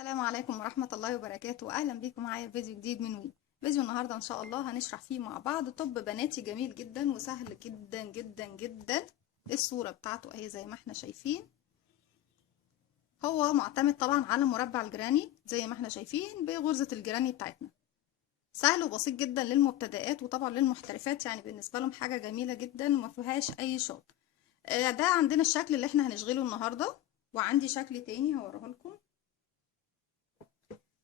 السلام عليكم ورحمة الله وبركاته. أهلا بيكم معايا في فيديو جديد من وي. فيديو النهاردة إن شاء الله هنشرح فيه مع بعض طب بناتي جميل جدا وسهل جدا جدا جدا. الصورة بتاعته اهي زي ما احنا شايفين. هو معتمد طبعا على مربع الجراني زي ما احنا شايفين بغرزة الجراني بتاعتنا. سهل وبسيط جدا للمبتدئات وطبعا للمحترفات، يعني بالنسبة لهم حاجة جميلة جدا وما فيهاش أي شغل. ده عندنا الشكل اللي احنا هنشغله النهاردة، وعندي شكل تاني هوريه لكم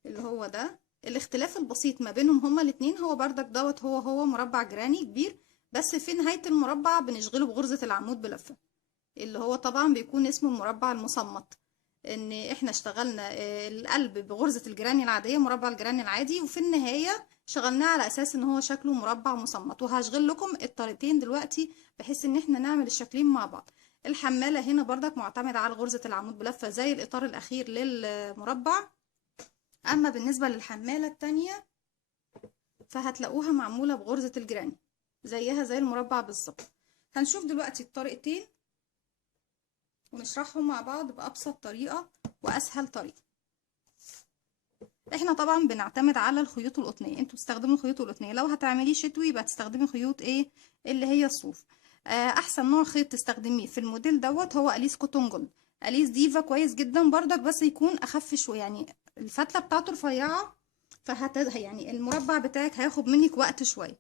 اللي هو ده. الاختلاف البسيط ما بينهم هما الاتنين هو بردك دوت هو مربع جراني كبير، بس في نهاية المربع بنشغله بغرزة العمود بلفة، اللي هو طبعا بيكون اسمه المربع المصمت. ان احنا اشتغلنا القلب بغرزة الجراني العادية، مربع الجراني العادي، وفي النهاية شغلناه على اساس ان هو شكله مربع مصمت. وهشغل لكم الطريقتين دلوقتي بحيث ان احنا نعمل الشكلين مع بعض. الحمالة هنا بردك معتمدة على غرزة العمود بلفة زي الاطار الاخير للمربع. اما بالنسبة للحمالة التانية فهتلاقوها معمولة بغرزة الجراني زيها زي المربع بالظبط. هنشوف دلوقتي الطريقتين ونشرحهم مع بعض بأبسط طريقة وأسهل طريقة. احنا طبعا بنعتمد على الخيوط القطنية، انتوا بتستخدموا الخيوط القطنية. لو هتعمليه شتوي يبقى تستخدمي خيوط ايه اللي هي الصوف. احسن نوع خيط تستخدميه في الموديل دوت هو اليس كوتون جولد. اليس ديفا كويس جدا بردك، بس يكون اخف شوية، يعني الفتلة بتاعته رفيعة، يعني المربع بتاعك هياخد منك وقت شوية.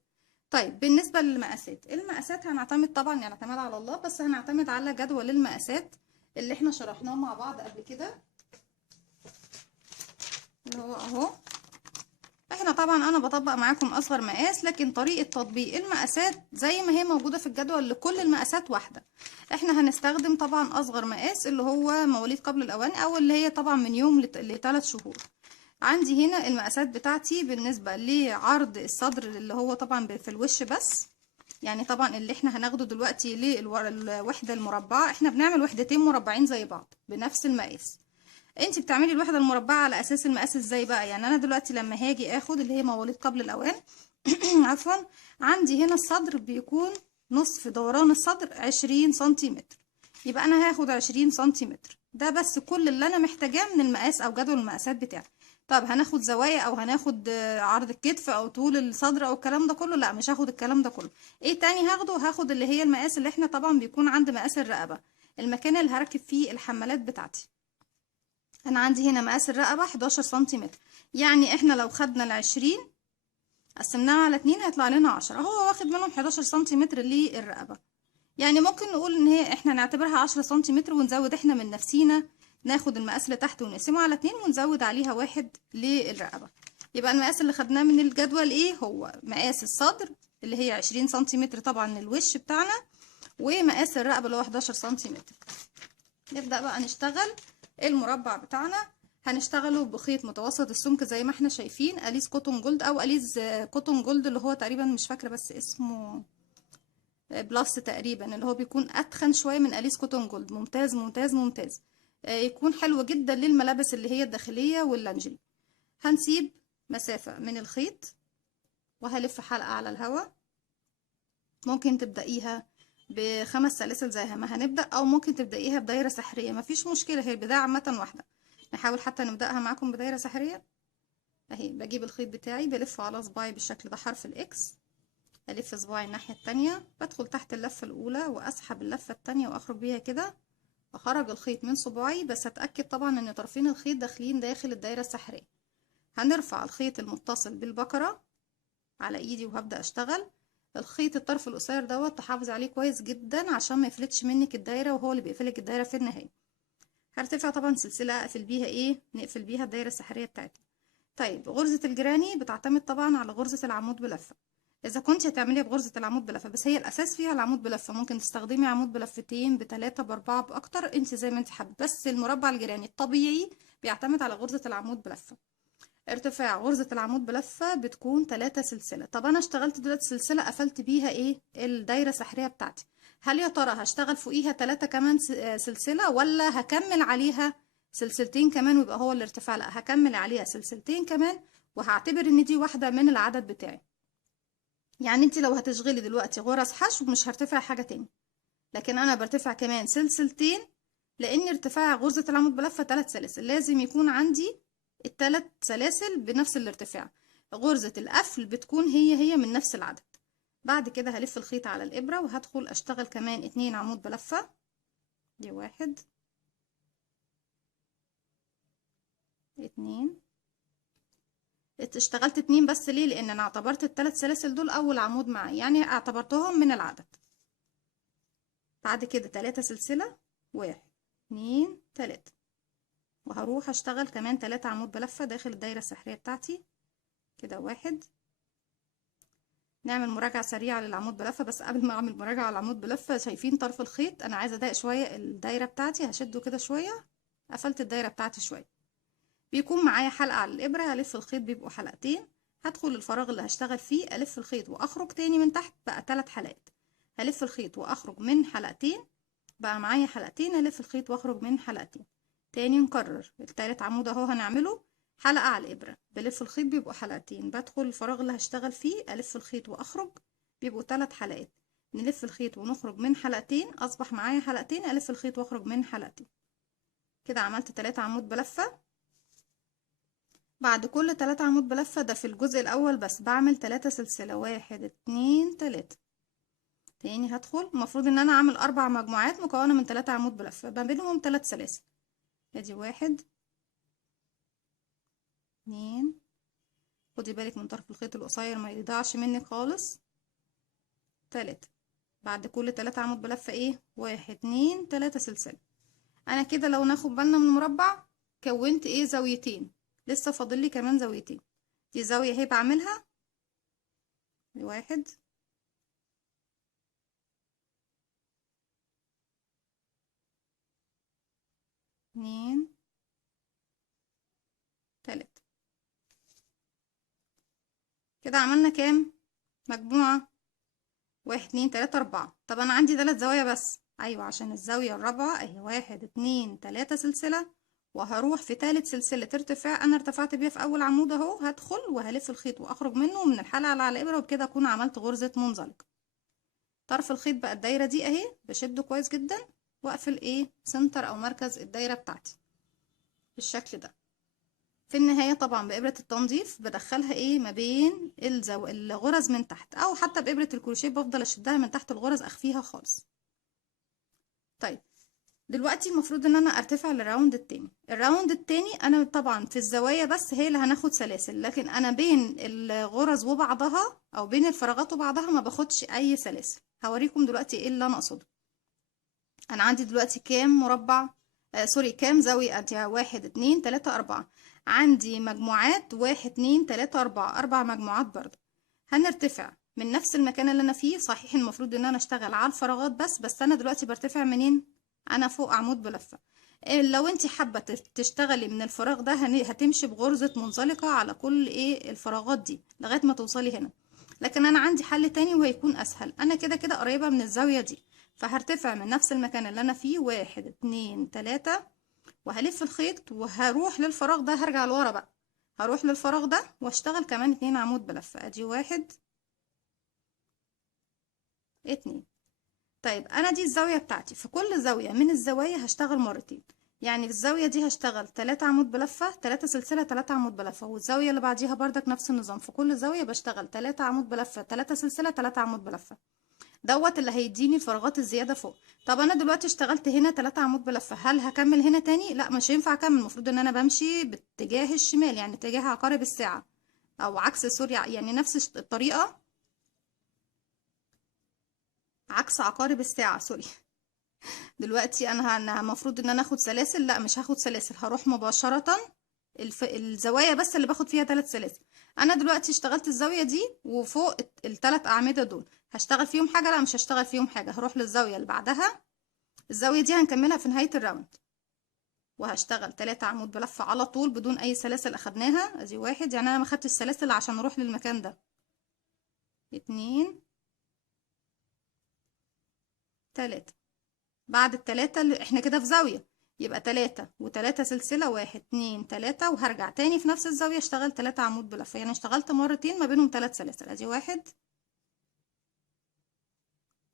طيب بالنسبة للمقاسات، المقاسات هنعتمد طبعا، يعني اعتماد على الله، بس هنعتمد على جدول المقاسات اللي احنا شرحناه مع بعض قبل كده، اللي هو اهو. احنا طبعا انا بطبق معاكم اصغر مقاس، لكن طريقة تطبيق المقاسات زي ما هي موجودة في الجدول لكل المقاسات واحدة. احنا هنستخدم طبعا اصغر مقاس اللي هو مواليد قبل الاوان، او اللي هي طبعا من يوم ل3 شهور. عندي هنا المقاسات بتاعتي بالنسبة لعرض الصدر اللي هو طبعا في الوش بس. يعني طبعا اللي احنا هناخده دلوقتي للوحدة المربعة، احنا بنعمل وحدتين مربعين زي بعض بنفس المقاس. انت بتعملي الوحدة المربعة على اساس المقاس ازاي بقى؟ يعني انا دلوقتي لما هاجي اخد اللي هي مواليد قبل الاوان عفوا، عندي هنا الصدر بيكون نصف دوران الصدر 20 سنتيمتر، يبقى انا هاخد 20 سنتيمتر. ده بس كل اللي انا محتاجاه من المقاس او جدول المقاسات بتاعي. طب هناخد زوايا او هناخد عرض الكتف او طول الصدر او الكلام ده كله؟ لا، مش هاخد الكلام ده كله. ايه تاني هاخده؟ هاخد اللي هي المقاس اللي احنا طبعا بيكون عند مقاس الرقبة، المكان اللي هركب فيه الحمالات بتاعتي. انا عندي هنا مقاس الرقبة 11 سنتيمتر، يعني احنا لو خدنا ال20 قسمناها على 2 هيطلع لنا 10، هو واخد منهم 11 سنتيمتر للرقبة. يعني ممكن نقول ان هي احنا نعتبرها 10 سنتيمتر ونزود احنا من نفسينا، ناخد المقاس اللي تحت ونقسمه على 2 ونزود عليها 1 للرقبة. يبقى المقاس اللي خدناه من الجدول ايه؟ هو مقاس الصدر اللي هي 20 سنتيمتر طبعا الوش بتاعنا، ومقاس الرقبة اللي هو 11 سنتيمتر. نبدأ بقى نشتغل المربع بتاعنا. هنشتغله بخيط متوسط السمك زي ما احنا شايفين، اليس كوتون جولد او اليس كوتون جولد، اللي هو تقريبا مش فاكرة بس اسمه بلس تقريبا، اللي هو بيكون اتخن شوية من اليس كوتون جولد. ممتاز ممتاز ممتاز. يكون حلو جدا للملابس اللي هي الداخلية واللانجري. هنسيب مسافة من الخيط وهلف حلقة على الهواء. ممكن تبدأيها ب5 سلاسل زي ما هنبدأ، او ممكن تبدأيها بدايرة سحرية، مفيش مشكلة، هي البداية عامة واحدة. نحاول حتى نبدأها معاكم بدايرة سحرية اهي. بجيب الخيط بتاعي بلفه على صباعي بالشكل ده، حرف الاكس، الف صباعي الناحية التانية، بدخل تحت اللفة الاولى واسحب اللفة التانية واخرج بيها كده، اخرج الخيط من صباعي، بس اتأكد طبعا ان طرفين الخيط داخلين داخل الدايرة السحرية. هنرفع الخيط المتصل بالبكرة على ايدي وهبدأ اشتغل. الخيط الطرف القصير دوت تحافظي عليه كويس جدا عشان ما يفلتش منك الدايره، وهو اللي بيقفلك الدايره في النهايه. هرتفع طبعا سلسله اقفل بيها ايه، نقفل بيها الدايره السحريه بتاعتنا. طيب غرزه الجراني بتعتمد طبعا على غرزه العمود بلفه. اذا كنت هتعمليها بغرزه العمود بلفه بس، هي الاساس فيها العمود بلفه، ممكن تستخدمي عمود بلفتين ب3 ب4 باكتر، انت زي ما انت حابه، بس المربع الجراني الطبيعي بيعتمد على غرزه العمود بلفه. ارتفاع غرزة العمود بلفة بتكون 3 سلسلة. طب انا اشتغلت دلوقتي سلسلة قفلت بيها ايه الدايرة السحرية بتاعتي، هل يا ترى هشتغل فوقيها 3 كمان سلسلة، ولا هكمل عليها سلسلتين كمان ويبقى هو الارتفاع؟ لا، هكمل عليها سلسلتين كمان وهعتبر ان دي واحدة من العدد بتاعي. يعني انت لو هتشغلي دلوقتي غرز حشو مش هرتفع حاجة تاني، لكن انا برتفع كمان سلسلتين، لان ارتفاع غرزة العمود بلفة 3 سلاسل. لازم يكون عندي التلات سلاسل بنفس الارتفاع. غرزة القفل بتكون هي من نفس العدد. بعد كده هلف الخيط على الإبرة وهدخل أشتغل كمان 2 عمود بلفة. دي 1 2. اشتغلت 2 بس ليه؟ لأن أنا اعتبرت التلات سلاسل دول أول عمود معايا، يعني اعتبرتهم من العدد. بعد كده 3 سلسلة، 1 2 3، وهروح أشتغل كمان 3 عمود بلفة داخل الدايرة السحرية بتاعتي. كده 1. نعمل مراجعة سريعة للعمود بلفة، بس قبل ما اعمل مراجعة على العمود بلفة، شايفين طرف الخيط؟ انا عايزة اضايق شوية الدايرة بتاعتي، هشده كده شوية، قفلت الدايرة بتاعتي شوية. بيكون معايا حلقة على الابرة، هلف الخيط بيبقوا حلقتين، هدخل الفراغ اللي هشتغل فيه، الف الخيط واخرج تاني من تحت، بقى 3 حلقات. هلف الخيط واخرج من حلقتين، بقى معايا حلقتين، الف الخيط واخرج من حلقتين تاني. نكرر التالت عمود اهو، هنعمله حلقة على الابرة، بلف الخيط بيبقوا حلقتين، بدخل الفراغ اللي هشتغل فيه، الف الخيط واخرج، بيبقوا 3 حلقات. نلف الخيط ونخرج من حلقتين، اصبح معايا حلقتين، الف الخيط واخرج من حلقتين. كده عملت 3 عمود بلفة. بعد كل 3 عمود بلفة، ده في الجزء الاول بس، بعمل 3 سلسلة، 1 2 3. تاني هدخل، المفروض ان انا اعمل 4 مجموعات مكونة من 3 عمود بلفة، ما بينهم 3 سلاسل. ادي 1 2. خدي بالك من طرف الخيط القصير ما يضيعش منك خالص. 3. بعد كل 3 عمود بلفة ايه؟ 1 2 3 سلسلة. انا كده لو ناخد بالنا من المربع، كونت ايه؟ زاويتين. لسه فاضل لي كمان زاويتين. دي زاوية اهي بعملها، 1 2 3. كده عملنا كام مجموعة؟ 1 2 3 4. طب انا عندي 3 زوايا بس. ايوه، عشان الزاوية الرابعة اهي، 1 2 3 سلسلة، وهروح في تالت سلسلة ارتفاع انا ارتفعت بيها في اول عمود اهو، هدخل وهلف الخيط واخرج منه من الحلقة اللي على الابرة، وبكده اكون عملت غرزة منزلقة. طرف الخيط بقى الدايرة دي اهي، بشده كويس جدا واقفل ايه؟ سنتر او مركز الدايرة بتاعتي بالشكل ده. في النهاية طبعا بإبرة التنظيف بدخلها ايه؟ ما بين الغرز من تحت، او حتى بإبرة الكروشيه بفضل اشدها من تحت الغرز، اخفيها خالص. طيب دلوقتي المفروض ان انا ارتفع للراوند التاني. الراوند التاني انا طبعا في الزوايا بس هي اللي هناخد سلاسل، لكن انا بين الغرز وبعضها او بين الفراغات وبعضها ما باخدش اي سلاسل. هوريكم دلوقتي ايه اللي انا اقصده. انا عندي دلوقتي كام مربع؟ سوري، كام زاوية؟ ادي 1 2 3 4. عندي مجموعات 1 2 3 4، 4 مجموعات برضو. هنرتفع من نفس المكان اللي انا فيه. صحيح المفروض ان انا اشتغل على الفراغات بس انا دلوقتي برتفع منين؟ انا فوق عمود بلفة. لو انت حابة تشتغلي من الفراغ ده، هتمشي بغرزة منزلقة على كل ايه الفراغات دي لغاية ما توصلي هنا. لكن انا عندي حل تاني وهيكون اسهل. انا كده كده قريبة من الزاوية دي، فهرتفع من نفس المكان اللي انا فيه، 1 2 3، وهلف الخيط وهروح للفراغ ده. هرجع لورا بقى، هروح للفراغ ده واشتغل كمان 2 عمود بلفة. ادي 1 2. طيب انا دي الزاوية بتاعتي، في كل زاوية من الزوايا هشتغل مرتين. يعني في الزاوية دي هشتغل 3 عمود بلفة، 3 سلسلة، 3 عمود بلفة، والزاوية اللي بعديها بردك نفس النظام، في كل زاوية بشتغل 3 عمود بلفة، 3 سلسلة، 3 عمود بلفة. دوت اللي هيديني الفراغات الزيادة فوق. طب انا دلوقتي اشتغلت هنا 3 عمود بلفة، هل هكمل هنا تاني؟ لا، مش هينفع اكمل. المفروض ان انا بمشي باتجاه الشمال، يعني اتجاه عقارب الساعة، او عكس، سوري، يعني نفس الطريقة، عكس عقارب الساعة، سوري. دلوقتي انا المفروض ان انا اخد سلاسل، لا مش هاخد سلاسل، هروح مباشرة الزوايا بس اللي باخد فيها 3 سلاسل. انا دلوقتي اشتغلت الزاوية دي وفوق ال3 اعمدة دول، هشتغل فيهم حاجة؟ لا مش هشتغل فيهم حاجة، هروح للزاوية اللي بعدها. الزاوية دي هنكملها في نهاية الراوند، وهشتغل 3 عمود بلفة على طول بدون اي سلاسل اخدناها. ادي 1، يعني انا ما خدتش السلاسل عشان اروح للمكان ده. 2 3. بعد ال3 اللي احنا كده في زاوية، يبقى 3 و3 سلسلة، 1 2 3، وهرجع تاني في نفس الزاوية اشتغل 3 عمود بلفة، يعني اشتغلت مرتين ما بينهم 3 سلاسل. ادي 1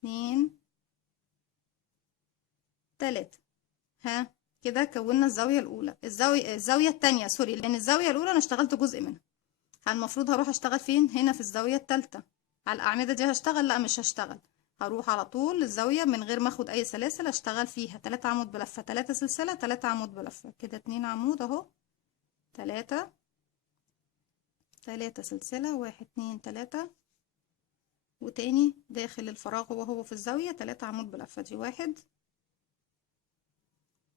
2 3. ها، كده كونا الزاوية الأولى. الزاوية التانية سوري، لأن الزاوية الأولى أنا اشتغلت جزء منها. المفروض هروح أشتغل فين؟ هنا في الزاوية التالتة. على الأعمدة دي هشتغل؟ لأ مش هشتغل، هروح على طول للزاوية من غير ما اخد أي سلاسل، أشتغل فيها 3 عمود بلفة، 3 سلسلة، 3 عمود بلفة، كده 2 عمود أهو، 3 سلسلة، 1 2 3، وتاني داخل الفراغ وهو في الزاوية 3 عمود بلفة، دي 1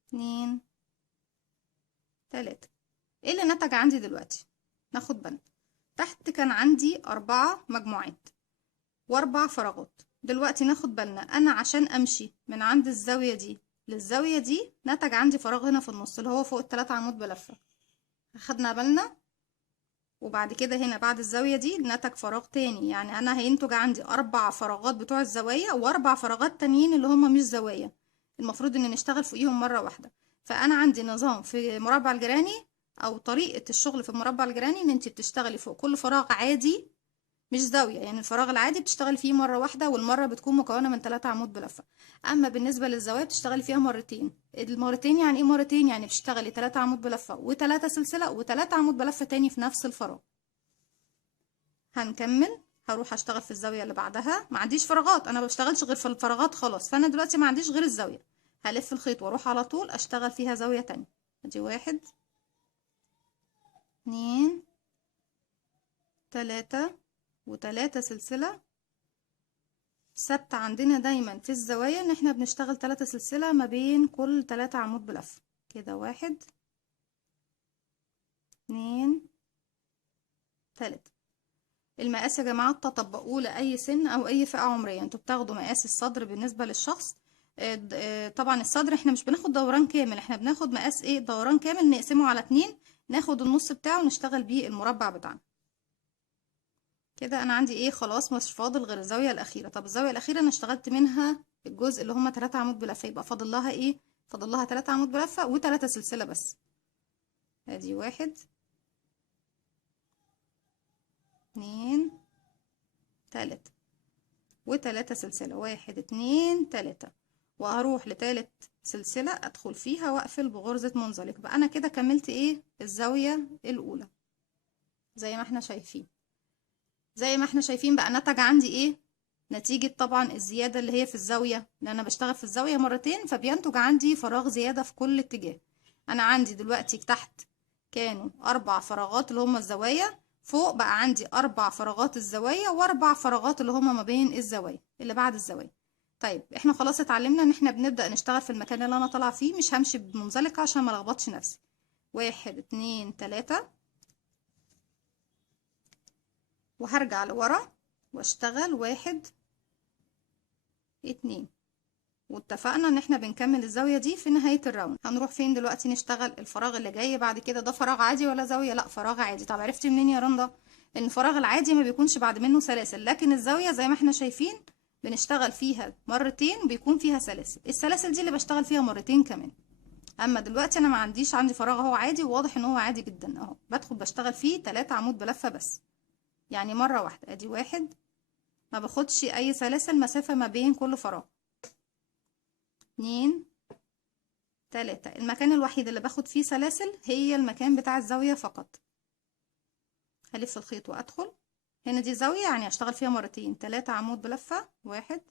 2 3. ايه اللي نتج عندي دلوقتي؟ ناخد بالنا، تحت كان عندي 4 مجموعات و4 فراغات. دلوقتي ناخد بالنا انا عشان امشي من عند الزاوية دي للزاوية دي نتج عندي فراغ هنا في النص اللي هو فوق ال3 عمود بلفة، خدنا بالنا. وبعد كده هنا بعد الزاوية دي نتج فراغ تاني، يعني انا هينتج عندي 4 فراغات بتوع الزوايا و4 فراغات تانيين اللي هما مش زوايا، المفروض ان نشتغل فوقيهم مرة واحدة. فانا عندي نظام في مربع الجيراني او طريقة الشغل في المربع الجيراني ان انت بتشتغلي فوق كل فراغ عادي مش زاوية، يعني الفراغ العادي بتشتغلي فيه مرة واحدة، والمرة بتكون مكونة من 3 عمود بلفة. اما بالنسبة للزوايا بتشتغلي فيها مرتين. المرتين يعني ايه مرتين؟ يعني بتشتغلي 3 عمود بلفة و3 سلسلة و3 عمود بلفة تاني في نفس الفراغ. هنكمل، هروح اشتغل في الزاوية اللي بعدها، ما عنديش فراغات، انا ما بشتغلش غير في الفراغات خلاص، فانا دلوقتي ما عنديش غير الزاوية، هلف الخيط واروح على طول اشتغل فيها زاوية تانية. ادي 1 2 3 و3 سلسلة. ثابتة عندنا دايما في الزوايا ان احنا بنشتغل 3 سلسلة ما بين كل 3 عمود بلفة، كده 1 2 3. المقاس يا جماعة تطبقوه لأي سن أو أي فئة عمرية، انتوا بتاخدوا مقاس الصدر بالنسبة للشخص. طبعا الصدر احنا مش بناخد دوران كامل، احنا بناخد مقاس ايه دوران كامل نقسمه على 2، ناخد النص بتاعه ونشتغل بيه المربع بتاعنا. كده انا عندي ايه خلاص مش فاضل غير الزاوية الأخيرة. طب الزاوية الأخيرة انا اشتغلت منها الجزء اللي هما 3 عمود بلفة، يبقى فاضل لها ايه؟ فاضل لها 3 عمود بلفة و3 سلسلة بس. ادي 1 2 3 و3 سلسلة، 1 2 3، وهروح لتالت سلسلة ادخل فيها واقفل بغرزة منزلق. بقى انا كده كملت ايه الزاوية الاولى. زي ما احنا شايفين، بقى نتج عندي ايه؟ نتيجة طبعا الزيادة اللي هي في الزاوية، لان انا بشتغل في الزاوية مرتين فبينتج عندي فراغ زيادة في كل اتجاه. انا عندي دلوقتي تحت كانوا 4 فراغات اللي هما الزوايا، فوق بقى عندي 4 فراغات الزوايا و4 فراغات اللي هما ما بين الزوايا اللي بعد الزوايا. طيب احنا خلاص اتعلمنا ان احنا بنبدأ نشتغل في المكان اللي انا طالعه فيه، مش همشي بمنزلقة عشان ما لخبطش نفسي. 1 2 3، وهرجع لورا واشتغل 1 2، واتفقنا ان احنا بنكمل الزاوية دي في نهاية الراوند. هنروح فين دلوقتي؟ نشتغل الفراغ اللي جاي بعد كده. ده فراغ عادي ولا زاوية؟ لا فراغ عادي. طب عرفتي منين يا رندا؟ ان الفراغ العادي ما بيكونش بعد منه سلاسل، لكن الزاوية زي ما احنا شايفين بنشتغل فيها مرتين بيكون فيها سلاسل، السلاسل دي اللي بشتغل فيها مرتين كمان. اما دلوقتي انا ما عنديش، عندي فراغ اهو عادي وواضح ان هو عادي جدا اهو، بدخل بشتغل فيه 3 عمود بلفة بس، يعني مرة واحدة. ادي 1، ما باخدش اي سلاسل مسافة ما بين كل فراغ. 2 3، المكان الوحيد اللي باخد فيه سلاسل هي المكان بتاع الزاوية فقط. هلف الخيط وادخل هنا، دي زاوية يعني هشتغل فيها مرتين 3 عمود بلفة، 1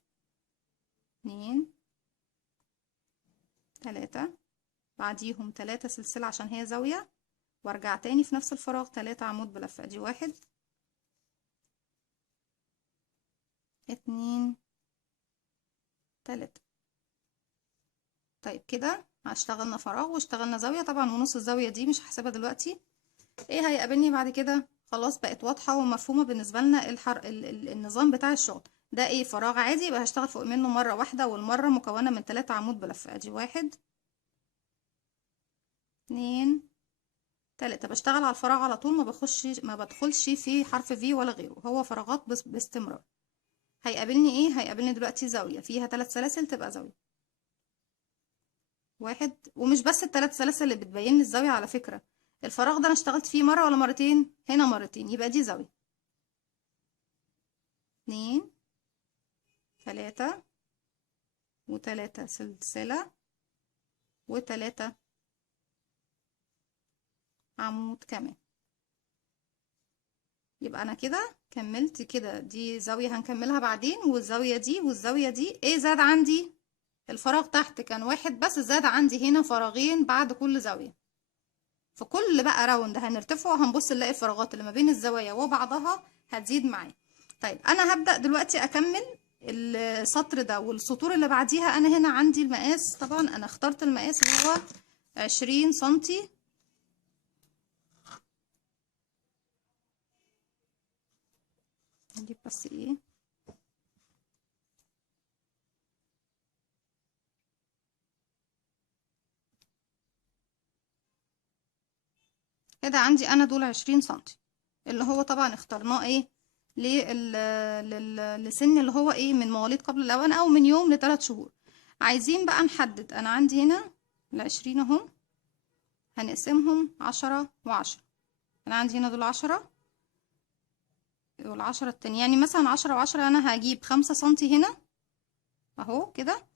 2 3، بعديهم 3 سلسلة عشان هي زاوية، وارجع تاني في نفس الفراغ 3 عمود بلفة. ادي 1 2 3. طيب كده اشتغلنا فراغ واشتغلنا زاوية طبعا، ونص الزاوية دي مش هحسبها دلوقتي. ايه هيقابلني بعد كده؟ خلاص بقت واضحة ومفهومة بالنسبة لنا النظام بتاع الشغل ده. ايه فراغ عادي يبقى هشتغل فوق منه مرة واحدة، والمرة مكونة من 3 عمود بلفة. ادي 1 2 3، بشتغل على الفراغ على طول، ما بدخلش في حرف في ولا غيره، هو فراغات بس باستمرار. هيقابلني ايه؟ هيقابلني دلوقتي زاوية فيها 3 سلاسل تبقى زاوية 1. ومش بس ال3 سلاسل اللي بتبين لي الزاوية على فكرة، الفراغ ده انا اشتغلت فيه مرة ولا مرتين؟ هنا مرتين، يبقى دي زاوية 2 3 و3 سلسلة و3 عمود كمان. يبقى انا كده كملت كده، دي زاوية هنكملها بعدين، والزاوية دي والزاوية دي. ايه زاد عندي؟ الفراغ تحت كان واحد بس، زاد عندي هنا فراغين بعد كل زاوية. في كل بقى راوند هنرتفع هنبص نلاقي الفراغات اللي ما بين الزوايا وبعضها هتزيد معايا. طيب انا هبدأ دلوقتي اكمل السطر ده والسطور اللي بعديها. انا هنا عندي المقاس، طبعا انا اخترت المقاس اللي هو 20 سنتي. نجيب بس ايه، كده عندي انا دول 20 سنتي، اللي هو طبعا اخترناه ايه لسن اللي هو ايه من مواليد قبل الاوان او من يوم ل3 شهور. عايزين بقى نحدد. انا عندي هنا ال20 اهم، هنقسمهم 10 و10. انا عندي هنا دول 10 وال10 التاني، يعني مثلا 10 و10. انا هجيب 5 سنتي هنا اهو كده،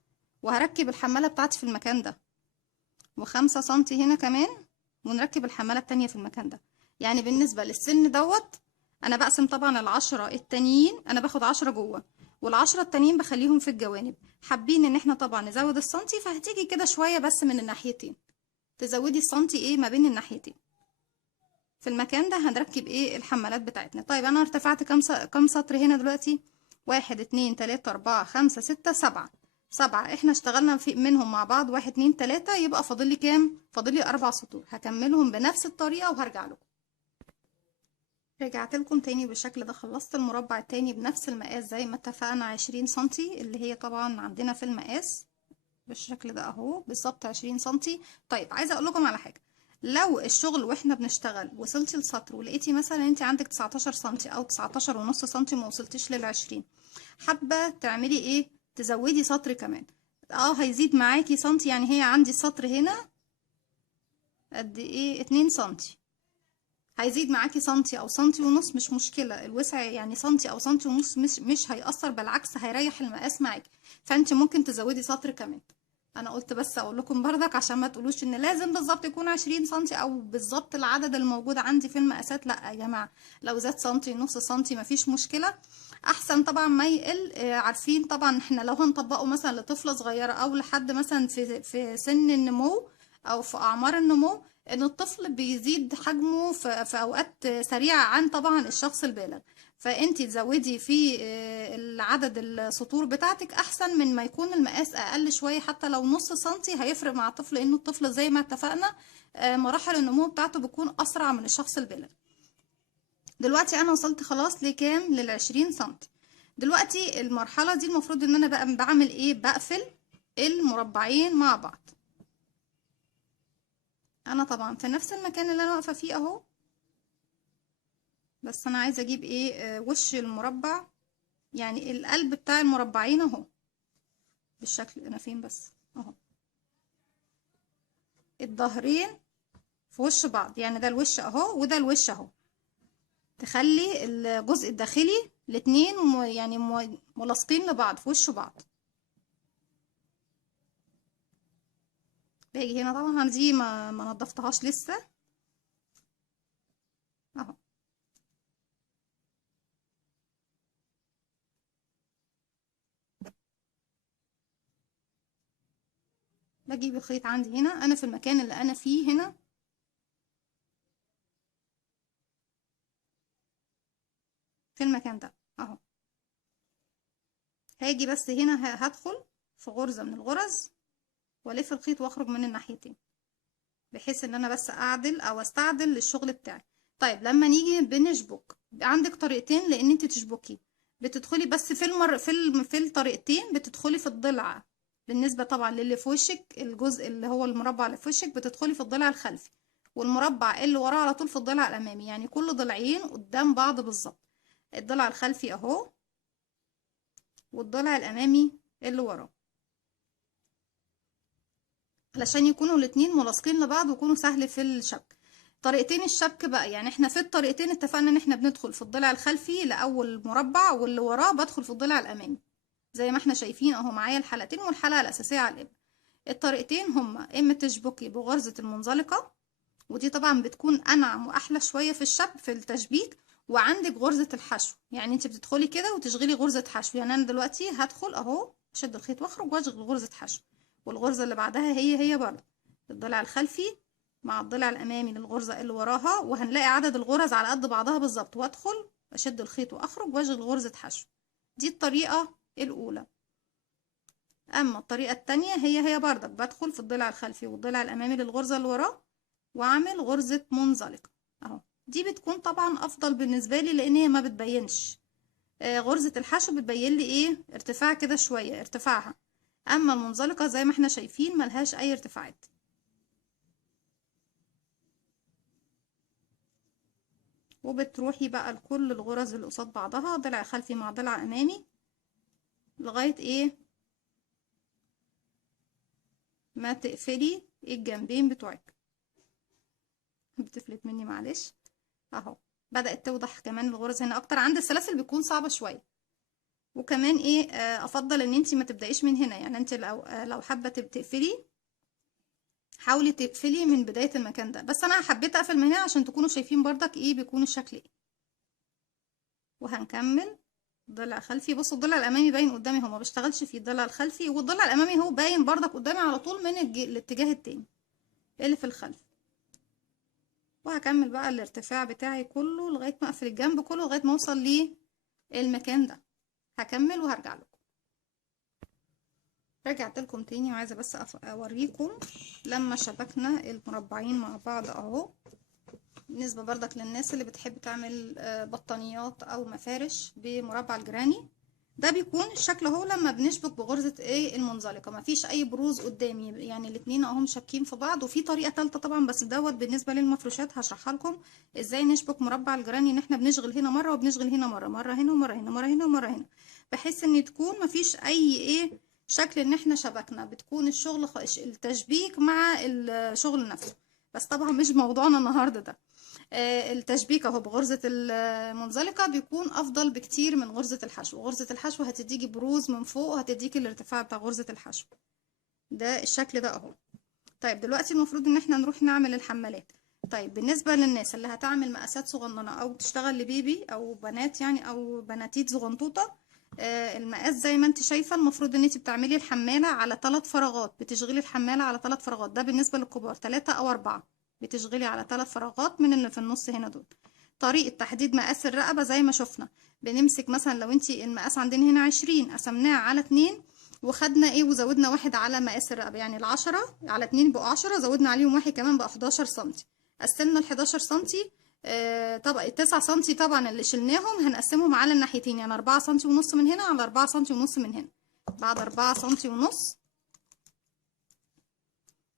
وهركب الحمالة بتاعتي في المكان ده، و5 سنتي هنا كمان، ونركب الحمالة التانية في المكان ده. يعني بالنسبة للسن دوت انا بقسم طبعا ال10 التانيين، انا باخد 10 جوه، وال10 التانيين بخليهم في الجوانب. حابين ان احنا طبعا نزود السنتي، فهتيجي كده شوية بس من الناحيتين، تزودي السنتي ايه ما بين الناحيتين. في المكان ده هنركب ايه الحمالات بتاعتنا. طيب انا ارتفعت كام سطر هنا دلوقتي؟ 1 2 3 4 5 6 7. 7 احنا اشتغلنا في منهم مع بعض 1 2 3، يبقى فاضل لي كام؟ فاضل لي 4 سطور. هكملهم بنفس الطريقة وهرجع لكم. رجعت لكم تاني بالشكل ده. خلصت المربع التاني بنفس المقاس زي ما اتفقنا، 20 سنتي اللي هي طبعا عندنا في المقاس بالشكل ده اهو بالظبط 20 سنتي. طيب عايزه اقول لكم على حاجه. لو الشغل واحنا بنشتغل وصلتي لسطر ولقيتي مثلا انت عندك 19 سنتي او 19 ونص سنتي ما وصلتيش لل20، حابه تعملي ايه؟ تزودي سطر كمان. هيزيد معاكي سنتي. يعني هي عندي السطر هنا قد ايه؟ 2 سنتي. هيزيد معاكي سنتي او سنتي ونص مش مشكله، الوسع يعني سنتي او سنتي ونص مش هيأثر، بالعكس هيريح المقاس معاكي. فانت ممكن تزودي سطر كمان. انا قلت بس اقول لكم بردك عشان ما تقولوش ان لازم بالظبط يكون 20 سنتي او بالظبط العدد الموجود عندي في المقاسات. لا يا جماعه، لو زاد سنتي نص سنتي مفيش مشكله، احسن طبعا ما يقل. عارفين طبعا احنا لو هنطبقه مثلا لطفله صغيره او لحد مثلا في سن النمو او في اعمار النمو، ان الطفل بيزيد حجمه في اوقات سريعه عن طبعا الشخص البالغ. فانتي تزودي في العدد السطور بتاعتك احسن من ما يكون المقاس اقل شويه. حتى لو نص سنتي هيفرق مع الطفل، لانه الطفل زي ما اتفقنا مراحل النمو بتاعته بتكون اسرع من الشخص البالغ. دلوقتي انا وصلت خلاص لكام؟ لل20 سنتي. دلوقتي المرحله دي المفروض ان انا بقى بعمل ايه؟ بقفل المربعين مع بعض. انا طبعا في نفس المكان اللي انا واقفه فيه اهو، بس انا عايزه اجيب ايه؟ وش المربع، يعني القلب بتاع المربعين اهو بالشكل. انا فين بس؟ اهو الظهرين في وش بعض، يعني ده الوش اهو وده الوش اهو. تخلي الجزء الداخلي الاتنين يعني ملاصقين لبعض في وش بعض. باجي هنا طبعا دي ما نضفتهاش لسه اهو. بجيب الخيط عندي هنا، انا في المكان اللي انا فيه هنا في المكان ده اهو. هاجي بس هنا هدخل في غرزة من الغرز والف الخيط واخرج من الناحيتين، بحيث ان انا بس اعدل او استعدل للشغل بتاعي. طيب لما نيجي بنشبك، عندك طريقتين لان انت تشبكي. بتدخلي بس في الطريقتين بتدخلي في الضلع. بالنسبه طبعا للي في وشك، الجزء اللي هو المربع اللي في وشك بتدخلي في الضلع الخلفي، والمربع اللي وراه على طول في الضلع الامامي، يعني كل ضلعين قدام بعض بالظبط. الضلع الخلفي اهو، والضلع الامامي اللي وراه، علشان يكونوا الاتنين ملاصقين لبعض ويكونوا سهل في الشبك. طريقتين الشبك بقى، يعني احنا في الطريقتين اتفقنا ان احنا بندخل في الضلع الخلفي لاول مربع، واللي وراه بدخل في الضلع الامامي زي ما احنا شايفين اهو. معايا الحلقتين والحلقه الاساسيه على الابره. الطريقتين هما اما تشبكي بغرزه المنزلقه ودي طبعا بتكون انعم واحلى شويه في التشبيك. وعندك غرزه الحشو، يعني انت بتدخلي كده وتشغلي غرزه حشو. يعني انا دلوقتي هدخل اهو، اشد الخيط واخرج واشغل غرزه حشو، والغرزه اللي بعدها هي برضه الضلع الخلفي مع الضلع الامامي للغرزه اللي وراها، وهنلاقي عدد الغرز على قد بعضها بالظبط، وادخل اشد الخيط واخرج واشغل غرزه حشو. دي الطريقه الاولى. اما الطريقه التانية هي بردك بدخل في الضلع الخلفي والضلع الامامي للغرزه اللي وراه واعمل غرزه منزلقه اهو. دي بتكون طبعا افضل بالنسبه لي لان هي ما بتبينش. غرزه الحشو بتبين لي ايه ارتفاع كده شويه ارتفاعها، اما المنزلقه زي ما احنا شايفين ملهاش اي ارتفاعات. وبتروحي بقى لكل الغرز اللي قصاد بعضها ضلع خلفي مع ضلع امامي لغايه ايه ما تقفلي الجنبين بتوعك. بتفلت مني معلش اهو. بدأت توضح كمان الغرز هنا اكتر. عند السلاسل بيكون صعبة شوية. وكمان ايه افضل ان انتي ما تبدأيش من هنا، يعني انتي لو حابة تقفلي حاولي تقفلي من بداية المكان ده، بس انا حبيت اقفل من هنا عشان تكونوا شايفين بردك ايه بيكون الشكل ايه. وهنكمل ضلع خلفي. بصوا الضلع الامامي باين قدامي اهو، ما بشتغلش فيه الضلع الخلفي، والضلع الامامي هو باين بردك قدامي على طول من الاتجاه التاني اللي في الخلف. وهكمل بقى الارتفاع بتاعي كله لغاية ما اقفل الجنب كله لغاية ما اوصل للمكان ده. هكمل وهرجع لكم. رجعت لكم تاني وعايزة بس اوريكم لما شبكنا المربعين مع بعض اهو. بالنسبة بردك للناس اللي بتحب تعمل بطانيات او مفارش بمربع الجراني، ده بيكون الشكل اهو لما بنشبك بغرزة ايه المنزلقة. مفيش اي بروز قدامي، يعني الاتنين اهم شابكين في بعض. وفي طريقة تالتة طبعا بس دوت بالنسبة للمفروشات هشرحها لكم ازاي نشبك مربع الجراني، ان احنا بنشغل هنا مرة وبنشغل هنا مرة، مرة هنا ومرة هنا، مرة هنا ومرة هنا، بحيث ان تكون مفيش اي ايه شكل ان احنا شبكنا. بتكون الشغل التشبيك مع الشغل نفسه. بس طبعا مش موضوعنا النهاردة ده. التشبيك اهو بغرزة المنزلقة بيكون افضل بكتير من غرزة الحشو. غرزة الحشو هتديكي بروز من فوق وهتديكي الارتفاع بتاع غرزة الحشو. ده الشكل ده اهو. طيب دلوقتي المفروض ان احنا نروح نعمل الحمالات. طيب بالنسبة للناس اللي هتعمل مقاسات صغننة او تشتغل لبيبي او بنات يعني او بناتيت صغنطوطة، المقاس زي ما انت شايفة المفروض ان انت بتعملي الحمالة على 3 فراغات. بتشغلي الحمالة على 3 فراغات، ده بالنسبة للكبار 3 أو 4. بتشغلي على 3 فراغات من اللي في النص هنا دول. طريقة تحديد مقاس الرقبة زي ما شفنا، بنمسك مثلا لو انت المقاس عندنا هنا 20 قسمناه على 2 وخدنا ايه وزودنا 1 على مقاس الرقبة، يعني 10 على 2 بقوا 10، زودنا عليهم 1 كمان بقى 11 سنتي. قسمنا ال 11 سنتي طبعا 9 سنتي طبعا اللي شلناهم هنقسمهم على الناحيتين، يعني 4 سنتي ونص من هنا على 4 سنتي ونص من هنا. بعد 4 سنتي ونص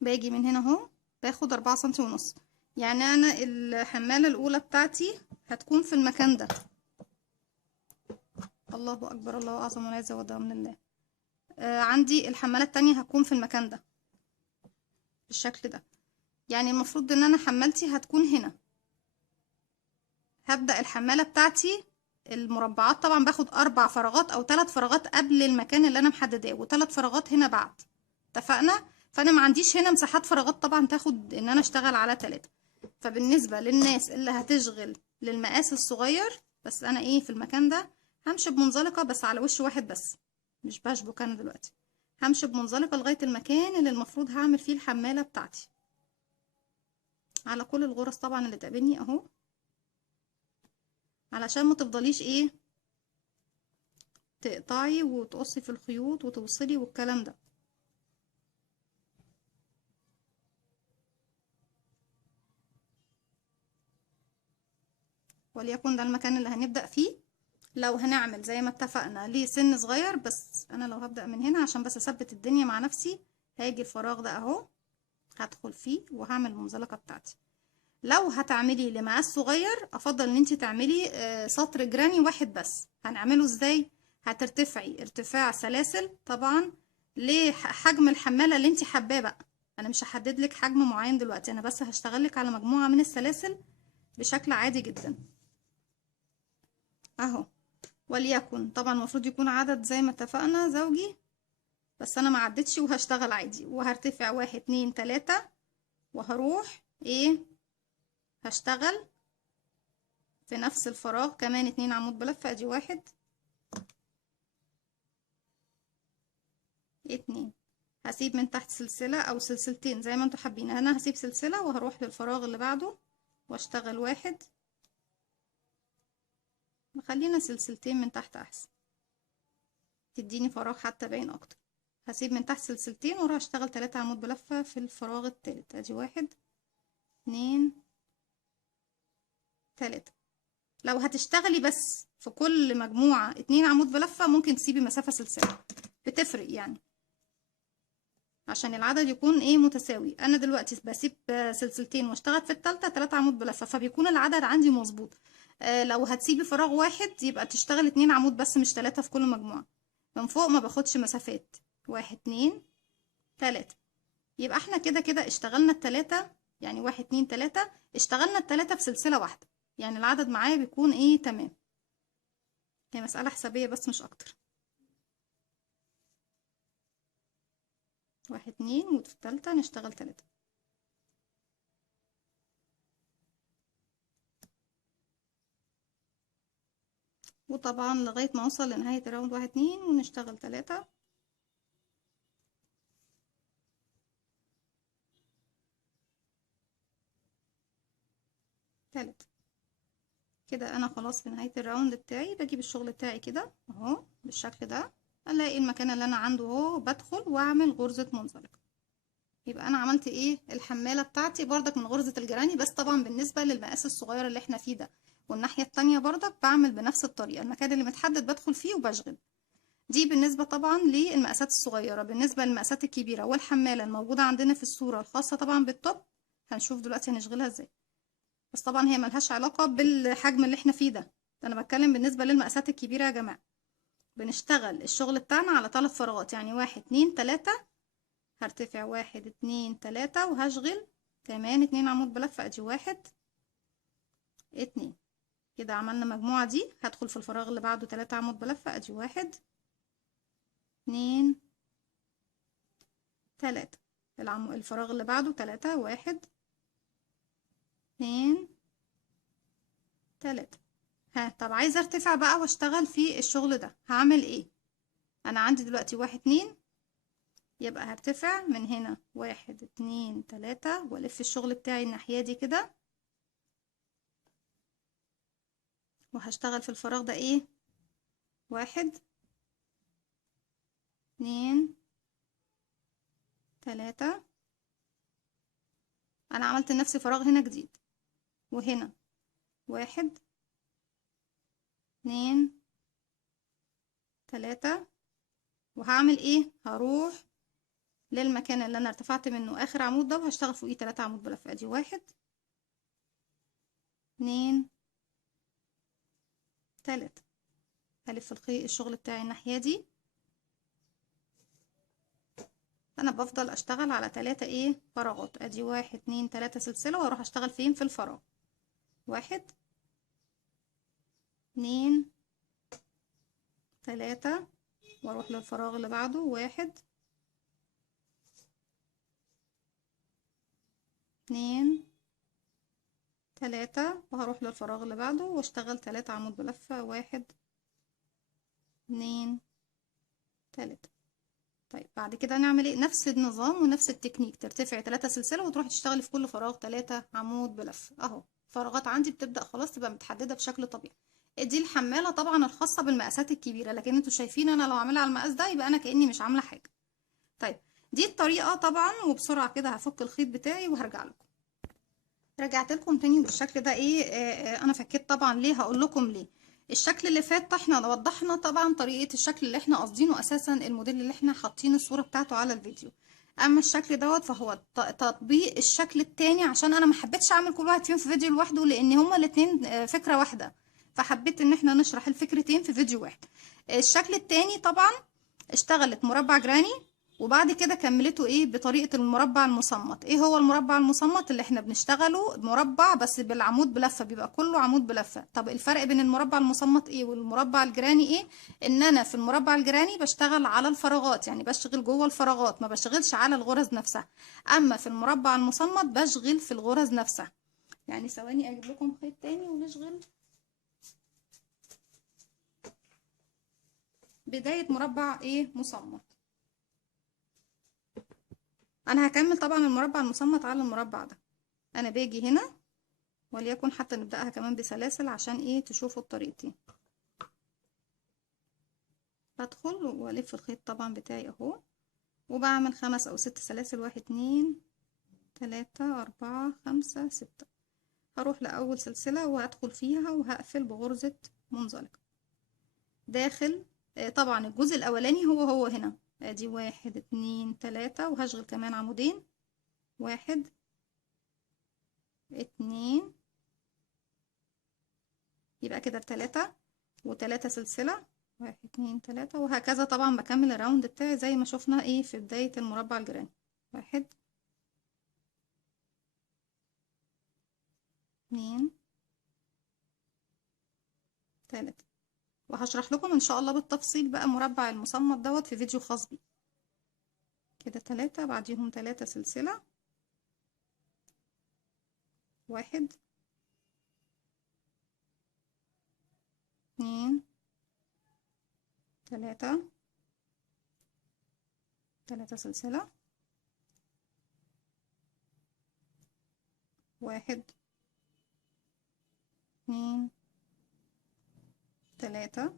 باجي من هنا اهو باخد 4 سنتي ونص. يعني انا الحمالة الاولى بتاعتي هتكون في المكان ده. الله اكبر الله اعظم ولا يعز ولا من الله. عندي الحمالة التانية هتكون في المكان ده بالشكل ده. يعني المفروض ان انا حمالتي هتكون هنا. هبدأ الحمالة بتاعتي المربعات طبعا باخد 4 فراغات او 3 فراغات قبل المكان اللي انا محدداه و3 فراغات هنا بعد. اتفقنا؟ فانا ما عنديش هنا مساحات فراغات طبعا تاخد ان انا اشتغل على 3. فبالنسبة للناس اللي هتشغل للمقاس الصغير، بس انا ايه في المكان ده همشي بمنزلقة بس على وش واحد بس، مش بشبك انا دلوقتي. همشي بمنزلقة لغاية المكان اللي المفروض هعمل فيه الحمالة بتاعتي على كل الغرز طبعا اللي تقابلني اهو، علشان ما تفضليش ايه تقطعي وتقصي في الخيوط وتوصلي والكلام ده. وليكن ده المكان اللي هنبدأ فيه. لو هنعمل زي ما اتفقنا ليه سن صغير، بس انا لو هبدأ من هنا عشان بس اثبت الدنيا مع نفسي، هاجي الفراغ ده اهو هدخل فيه وهعمل المنزلقة بتاعتي. لو هتعملي لمقاس صغير افضل ان انت تعملي سطر جراني واحد بس. هنعمله ازاي؟ هترتفعي ارتفاع سلاسل طبعا لحجم الحمالة اللي انت حباه بقى. انا مش هحدد لك حجم معين دلوقتي، انا بس هشتغل لك على مجموعة من السلاسل بشكل عادي جدا اهو. وليكن طبعا المفروض يكون عدد زي ما اتفقنا زوجي، بس انا ما عدتش وهشتغل عادي. وهرتفع 1 2 3 وهروح ايه هشتغل في نفس الفراغ كمان 2 عمود بلفة، ادي 1 2. هسيب من تحت سلسلة او سلسلتين زي ما انتوا حابين، انا هسيب سلسلة وهروح للفراغ اللي بعده واشتغل 1. خلينا سلسلتين من تحت احسن، تديني فراغ حتى باين اكتر. هسيب من تحت سلسلتين واروح اشتغل 3 عمود بلفة في الفراغ التالت، ادي 1 2 3. لو هتشتغلي بس في كل مجموعة 2 عمود بلفة ممكن تسيبي مسافة سلسلة، بتفرق يعني عشان العدد يكون ايه متساوي. انا دلوقتي بسيب سلسلتين واشتغل في التالتة 3 عمود بلفة، فبيكون العدد عندي مظبوط. لو هتسيبي فراغ 1 يبقى تشتغل 2 عمود بس مش 3 في كل مجموعة. من فوق ما باخدش مسافات، 1 2 3. يبقى احنا كده كده اشتغلنا ال3، يعني 1 2 3 اشتغلنا ال3 في سلسلة واحدة، يعني العدد معايا بيكون ايه تمام. هي مسألة حسابية بس مش اكتر. 1 2 وفي التالتة نشتغل 3. وطبعا لغاية ما اوصل لنهاية الراوند 1 2 ونشتغل 3. تالت. كده انا خلاص في نهاية الراوند بتاعي. بجيب الشغل بتاعي كده اهو بالشكل ده، الاقي المكان اللي انا عنده اهو، بدخل واعمل غرزة منزلقة. يبقى انا عملت ايه؟ الحمالة بتاعتي بردك من غرزة الجراني، بس طبعا بالنسبة للمقاس الصغير اللي احنا فيه ده. والناحية التانية بردك بعمل بنفس الطريقة، المكان اللي متحدد بدخل فيه وبشغل. دي بالنسبة طبعا للمقاسات الصغيرة. بالنسبة للمقاسات الكبيرة والحمالة الموجودة عندنا في الصورة الخاصة طبعا بالتوب، هنشوف دلوقتي هنشغلها ازاي. بس طبعا هي ملهاش علاقة بالحجم اللي احنا فيه ده، انا بتكلم بالنسبة للمقاسات الكبيرة يا جماعة. بنشتغل الشغل بتاعنا على 3 فراغات، يعني 1 2 3. هرتفع 1 2 3 وهشغل كمان 2 عمود بلفة، ادي 1 2. كده عملنا مجموعة دي. هدخل في الفراغ اللي بعده 3 عمود بلفة، ادي 1 2 3. الفراغ اللي بعده 3 1 2 3. طب عايزة ارتفع بقى واشتغل في الشغل ده، هعمل ايه؟ انا عندي دلوقتي 1 2، يبقى هرتفع من هنا 1 2 3 والف الشغل بتاعي الناحية دي كده، وهشتغل في الفراغ ده ايه؟ 1 2 3. انا عملت لنفسي فراغ هنا جديد، وهنا 1 2 3. وهعمل ايه؟ هروح للمكان اللي انا ارتفعت منه اخر عمود ده وهشتغل فوقيه 3 عمود بلفة، ادي 1 2 3. هلف الشغل بتاعي الناحية دي. انا بفضل اشتغل على 3 ايه فراغات، ادي 1 2 3 سلسلة، واروح اشتغل فين؟ في الفراغ 1 2 3، واروح للفراغ اللي بعده 1 2 3، وهروح للفراغ اللي بعده واشتغل 3 عمود بلفة، 1 2 3. طيب بعد كده هنعمل ايه؟ نفس النظام ونفس التكنيك، ترتفعي 3 سلسلة وتروحي تشتغلي في كل فراغ 3 عمود بلفة اهو. فراغات عندي بتبدأ خلاص تبقى متحددة بشكل طبيعي. دي الحمالة طبعا الخاصة بالمقاسات الكبيرة، لكن انتوا شايفين انا لو عاملها على المقاس ده يبقى انا كأني مش عاملة حاجة. طيب دي الطريقة طبعا، وبسرعة كده هفك الخيط بتاعي وهرجع لكم. رجعت لكم تاني بالشكل ده ايه. انا فكيت طبعا ليه، هقول لكم ليه. الشكل اللي فات احنا وضحنا طبعا طريقة الشكل اللي احنا قاصدينه، اساسا الموديل اللي احنا حاطين الصورة بتاعته على الفيديو. اما الشكل دوت فهو تطبيق الشكل التاني، عشان انا ما حبيتش اعمل كل واحد فيهم في فيديو لوحده، لان هما الاتنين فكرة واحدة، فحبيت ان احنا نشرح الفكرتين في فيديو واحد. الشكل التاني طبعا اشتغلت مربع جراني، وبعد كده كملته ايه بطريقة المربع المصمت. ايه هو المربع المصمت؟ اللي احنا بنشتغله مربع بس بالعمود بلفة، بيبقى كله عمود بلفة. طب الفرق بين المربع المصمت ايه والمربع الجراني ايه؟ ان انا في المربع الجراني بشتغل على الفراغات، يعني بشتغل جوه الفراغات، ما بشتغلش على الغرز نفسها. اما في المربع المصمت بشغل في الغرز نفسها. يعني ثواني اجيب لكم خيط تاني ونشغل بداية مربع ايه مصمت. انا هكمل طبعا المربع المصمت على المربع ده. انا باجي هنا وليكن حتى نبدأها كمان بسلاسل عشان ايه تشوفوا الطريقتين. بدخل والف الخيط طبعا بتاعي اهو، وبعمل 5 أو 6 سلاسل، 1 2 3 4 5 6. هروح لأول سلسلة وهدخل فيها وهقفل بغرزة منزلقة داخل. طبعا الجزء الأولاني هو هنا، ادي 1 2 3، وهشغل كمان عمودين، 1 2، يبقى كده 3 و3 سلسلة، 1 2 3، وهكذا. طبعا بكمل الراوند بتاعي زي ما شفنا ايه في بداية المربع الجيراني، 1 2 3. وهشرح لكم ان شاء الله بالتفصيل بقى مربع المصمت دوت في فيديو خاص بيه. كده 3 بعديهم 3 سلسلة، 1 2 3 3 سلسلة، 1 2 3.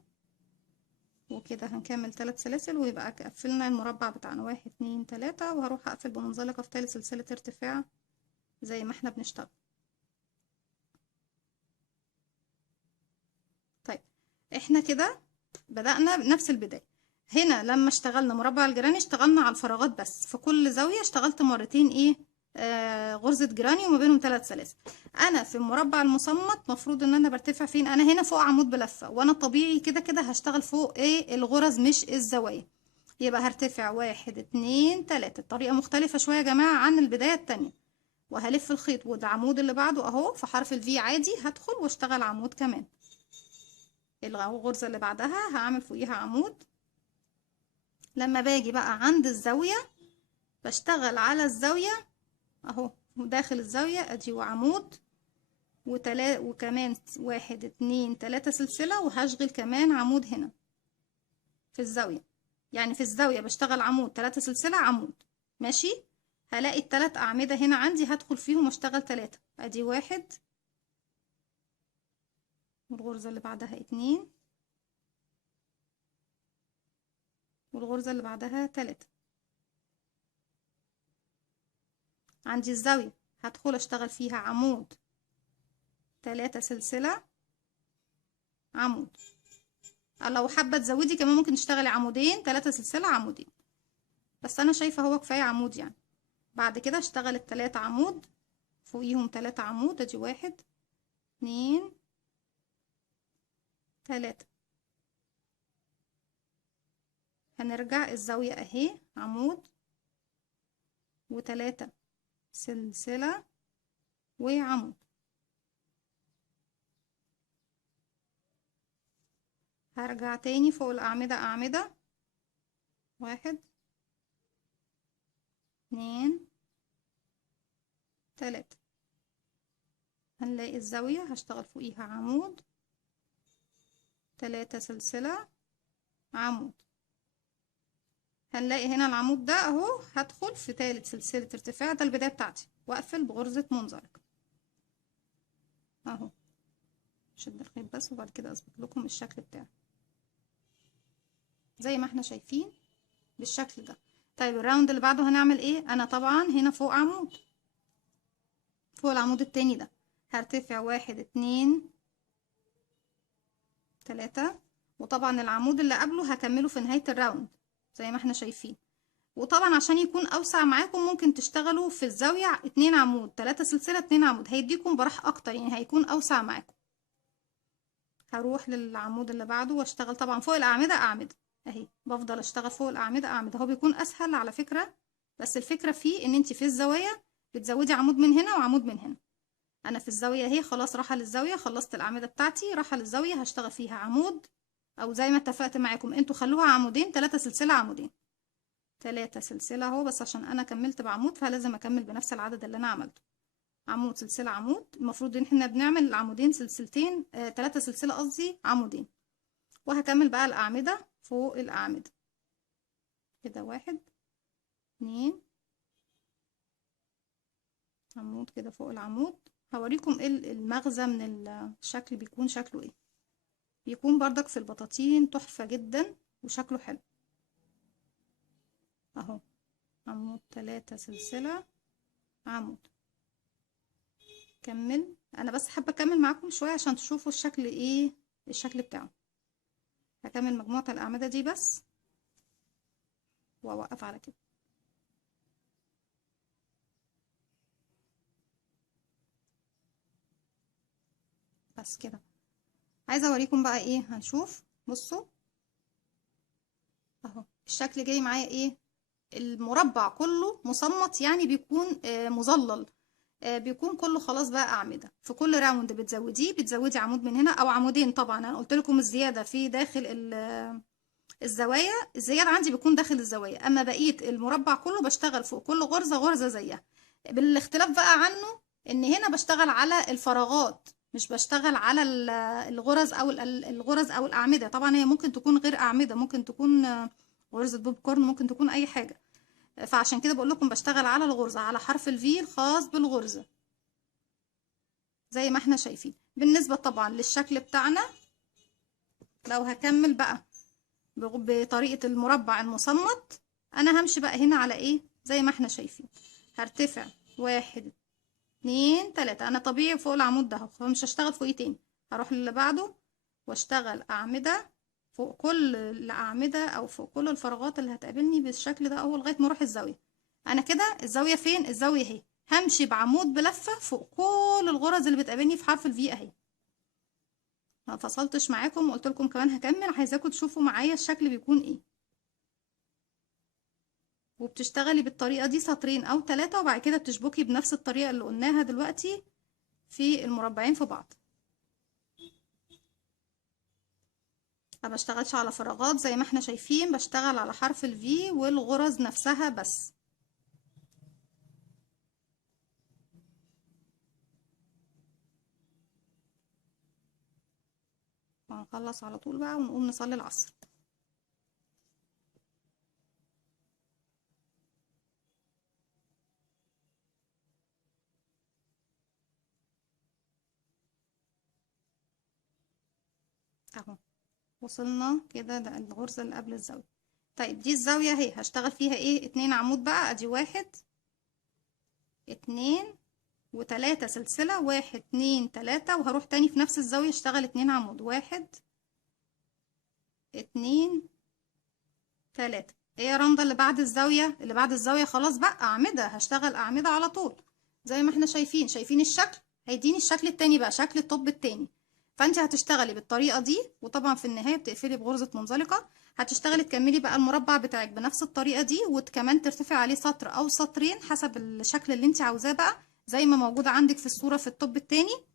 وكده هنكمل 3 سلاسل ويبقى قفلنا المربع بتاعنا، 1 2 3، وهروح اقفل بمنزلقة في تالت سلسلة ارتفاع زي ما احنا بنشتغل. طيب احنا كده بدأنا بنفس البداية. هنا لما اشتغلنا مربع الجيراني اشتغلنا على الفراغات بس، في كل زاوية اشتغلت مرتين ايه غرزة جيراني وما بينهم 3 سلاسل. انا في المربع المصمت مفروض ان انا برتفع فين؟ انا هنا فوق عمود بلفة، وانا طبيعي كده كده هشتغل فوق ايه الغرز مش الزوايا، يبقى هرتفع 1 2 3. الطريقة مختلفة شوية يا جماعة عن البداية التانية. وهلف الخيط والعمود اللي بعده اهو في حرف الفي عادي، هدخل واشتغل عمود كمان. الغرزة اللي بعدها هعمل فوقيها عمود. لما باجي بقى عند الزاوية بشتغل على الزاوية اهو داخل الزاوية، ادي وعمود وكمان 1 2 3 سلسلة، وهشغل كمان عمود هنا في الزاوية. يعني في الزاوية بشتغل عمود 3 سلسلة عمود، ماشي. هلاقي ال3 أعمدة هنا عندي هدخل فيهم واشتغل 3، ادي 1 والغرزة اللي بعدها 2 والغرزة اللي بعدها 3. عندي الزاوية هدخل اشتغل فيها عمود 3 سلسلة عمود. لو حابة تزودي كمان ممكن تشتغلي عمودين 3 سلسلة عمودين، بس انا شايفة هو كفاية عمود يعني. بعد كده اشتغل ال3 عمود فوقيهم 3 عمود، ادي 1 2 3. هنرجع الزاوية اهي عمود و3 سلسلة وعمود. هرجع تاني فوق الأعمدة أعمدة، 1 2 3. هنلاقي الزاوية هشتغل فوقيها عمود 3 سلسلة عمود. هنلاقي هنا العمود ده اهو هدخل في تالت سلسلة ارتفاع، ده البداية بتاعتي، واقفل بغرزة منزلقة اهو. شد الخيط بس وبعد كده اثبت لكم الشكل بتاعه زي ما احنا شايفين بالشكل ده. طيب الراوند اللي بعده هنعمل ايه؟ انا طبعا هنا فوق عمود، فوق العمود التاني ده هرتفع 1 2 3، وطبعا العمود اللي قبله هكمله في نهاية الراوند زي ما احنا شايفين. وطبعا عشان يكون اوسع معاكم ممكن تشتغلوا في الزاوية 2 عمود 3 سلسلة 2 عمود، هيديكم براح اكتر يعني هيكون اوسع معاكم. هروح للعمود اللي بعده واشتغل طبعا فوق الاعمدة اعمدة اهي، بفضل اشتغل فوق الاعمدة اعمدة. هو بيكون اسهل على فكرة، بس الفكرة فيه ان انت في الزوايا بتزودي عمود من هنا وعمود من هنا. انا في الزاوية اهي خلاص راحة للزاوية، خلصت الاعمدة بتاعتي راحة للزاوية، هشتغل فيها عمود او زي ما اتفقت معاكم انتوا خلوها عمودين 3 سلسلة عمودين، 3 سلسلة اهو. بس عشان انا كملت بعمود فلازم اكمل بنفس العدد اللي انا عملته. عمود سلسلة عمود. المفروض ان احنا بنعمل العمودين سلسلتين، 3 سلسلة قصدي عمودين. وهكمل بقى الأعمدة فوق الأعمدة كده، 1 2 عمود كده فوق العمود. هوريكم ايه المغزى من الشكل، بيكون شكله ايه. بيكون بردك في البطاطين تحفة جدا وشكله حلو اهو. عمود 3 سلسلة عمود. كمل. انا بس حابة اكمل معاكم شوية عشان تشوفوا الشكل ايه، الشكل بتاعه. هكمل مجموعة الأعمدة دي بس واوقف على كده. بس كده. عايزة اوريكم بقى ايه هنشوف. بصوا اهو الشكل جاي معايا ايه، المربع كله مصمت، يعني بيكون مظلل، بيكون كله خلاص بقى أعمدة. في كل راوند بتزودي عمود من هنا أو عمودين. طبعا أنا قلت لكم الزيادة في داخل الزوايا، الزيادة عندي بيكون داخل الزوايا، أما بقية المربع كله بشتغل فوق كل غرزة غرزة زيها. بالاختلاف بقى عنه إن هنا بشتغل على الفراغات، مش بشتغل على الغرز أو الغرز أو الأعمدة. طبعا هي ممكن تكون غير أعمدة، ممكن تكون غرزة بوب كورن، ممكن تكون أي حاجة. فعشان كده بقول لكم بشتغل على الغرزة، على حرف الفي الخاص بالغرزة زي ما احنا شايفين. بالنسبة طبعا للشكل بتاعنا، لو هكمل بقى بطريقة المربع المصمت، انا همشي بقى هنا على ايه زي ما احنا شايفين. هرتفع 1 2 3. انا طبيعي فوق العمود ده، فمش هشتغل فوقيه تاني. هروح للي بعده واشتغل اعمدة فوق كل الاعمدة او فوق كل الفراغات اللي هتقابلني بالشكل ده اهو لغاية ما اروح الزاوية. انا كده الزاوية فين؟ الزاوية اهي. همشي بعمود بلفة فوق كل الغرز اللي بتقابلني في حرف الفي اهي. ما فصلتش معاكم وقلت لكم كمان هكمل، عايزاكم تشوفوا معايا الشكل بيكون ايه. وبتشتغلي بالطريقة دي سطرين او 3، وبعد كده بتشبكي بنفس الطريقة اللي قلناها دلوقتي في المربعين في بعض. ما بشتغلش على فراغات زي ما احنا شايفين، بشتغل على حرف الفي والغرز نفسها بس. هنخلص على طول بقى ونقوم نصلي العصر. اهو وصلنا كده، ده الغرزة اللي قبل الزاوية. طيب دي الزاوية اهي، هشتغل فيها ايه؟ 2 عمود بقى. ادي 1 2 و3 سلسلة، 1 2 3، وهروح تاني في نفس الزاوية اشتغل 2 عمود. 1 2 3. ايه يا رندا اللي بعد الزاوية؟ اللي بعد الزاوية خلاص بقى أعمدة، هشتغل أعمدة على طول زي ما احنا شايفين الشكل. هيديني الشكل التاني بقى، شكل الطب التاني. فانت هتشتغلي بالطريقة دي، وطبعا في النهاية بتقفلي بغرزة منزلقة. هتشتغلي تكملي بقى المربع بتاعك بنفس الطريقة دي، وكمان ترتفعي عليه سطر او سطرين حسب الشكل اللي انت عاوزاه بقى، زي ما موجودة عندك في الصورة في الطب التاني،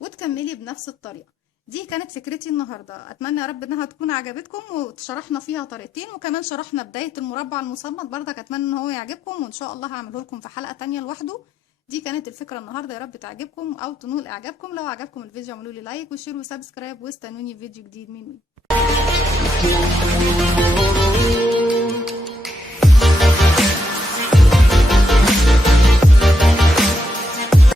وتكملي بنفس الطريقة. دي كانت فكرتي النهاردة، اتمنى يا رب انها تكون عجبتكم، وشرحنا فيها طريقتين، وكمان شرحنا بداية المربع المصمت برضك. اتمنى ان هو يعجبكم، وان شاء الله هعمله لكم في حلقة تانية لوحده. دي كانت الفكرة النهاردة، يا رب تعجبكم او تنول اعجابكم. لو عجبكم الفيديو اعملوا لي لايك وشير وسبسكرايب، واستنوني في فيديو جديد من وي.